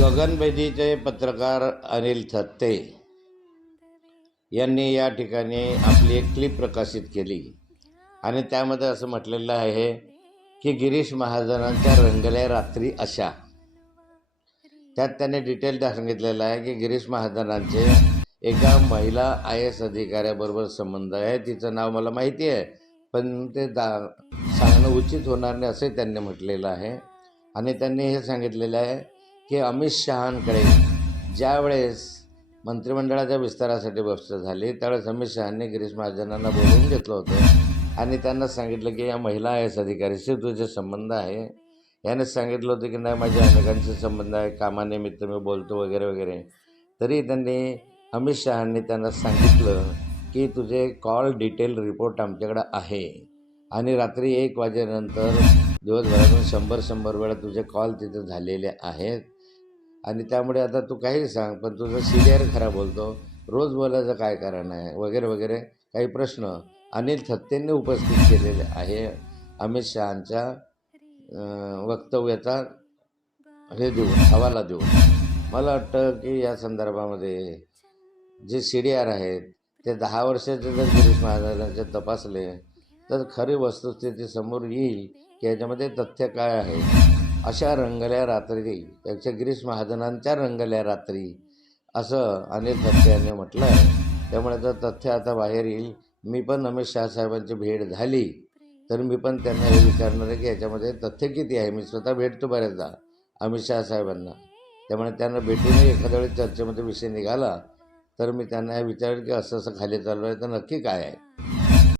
गगनभेदीचे पत्रकार अनिल थत्ते यांनी या ठिकाणी आपली एक क्लिप प्रकाशित केली आणि त्यामध्ये असं म्हटलेलं आहे की गिरीश महाजनांच्या रंगल्या रात्री अशा त्यात त्यांनी डिटेल सांगितलेलं आहे की गिरीश महाजनांचे एका महिला आय एस अधिकाऱ्याबरोबर संबंध आहे तिचं नाव मला माहिती आहे पण ते दा सांगणं उचित होणार नाही असंही त्यांनी म्हटलेलं आहे आणि त्यांनी हे सांगितलेलं आहे की अमित शहांकडे ज्यावेळेस मंत्रिमंडळाच्या विस्तारासाठी बस झाली त्यावेळेस अमित शहांनी गिरीश महाजनांना बोलवून घेतलं होतं आणि त्यांना सांगितलं की या महिला आय एस अधिकारीशी तुझे संबंध आहे याने सांगितलं होतं की नाही माझ्या अनेकांशी संबंध आहे कामानिमित्त मी बोलतो वगैरे वगैरे तरी त्यांनी अमित शहांनी त्यांना सांगितलं की तुझे कॉल डिटेल रिपोर्ट आमच्याकडं आहे आणि रात्री एक वाजेनंतर दिवसभरातून शंभर शंभर वेळा तुझे कॉल तिथे झालेले आहेत आणि त्यामुळे आता तू काही सांग पण तुझा सिनियर खरा बोलतो रोज बोलायचं काय कारण आहे वगैरे वगैरे काही प्रश्न अनिल थत्तेंनी उपस्थित केलेले आहे अमित शहाच्या वक्तव्याचा हे देऊन हवाला देऊन मला वाटतं की या संदर्भामध्ये जे सी डी आर आहेत ते दहा वर्षाचे जर गिरीश महाराजांचे तपासले तर खरी वस्तुस्थिती समोर येईल की याच्यामध्ये तथ्य काय आहे अशा रंगल्या रात्री त्याच्या गिरीश महाजनांच्या रंगल्या रात्री असं अनिल तथ्य यांनी म्हटलं आहे त्यामुळे तर तथ्य आता बाहेर येईल मी पण अमित शहा साहेबांची भेट झाली तर मी पण त्यांना हे विचारणार आहे की याच्यामध्ये तथ्य किती आहे मी स्वतः भेटतो बऱ्याचदा अमित शहा साहेबांना त्यामुळे त्यांना भेटूनही एखाद्या वेळी चर्चेमध्ये विषय निघाला तर मी त्यांना हे विचारेल की असं असं खाली चालू आहे तर नक्की काय आहे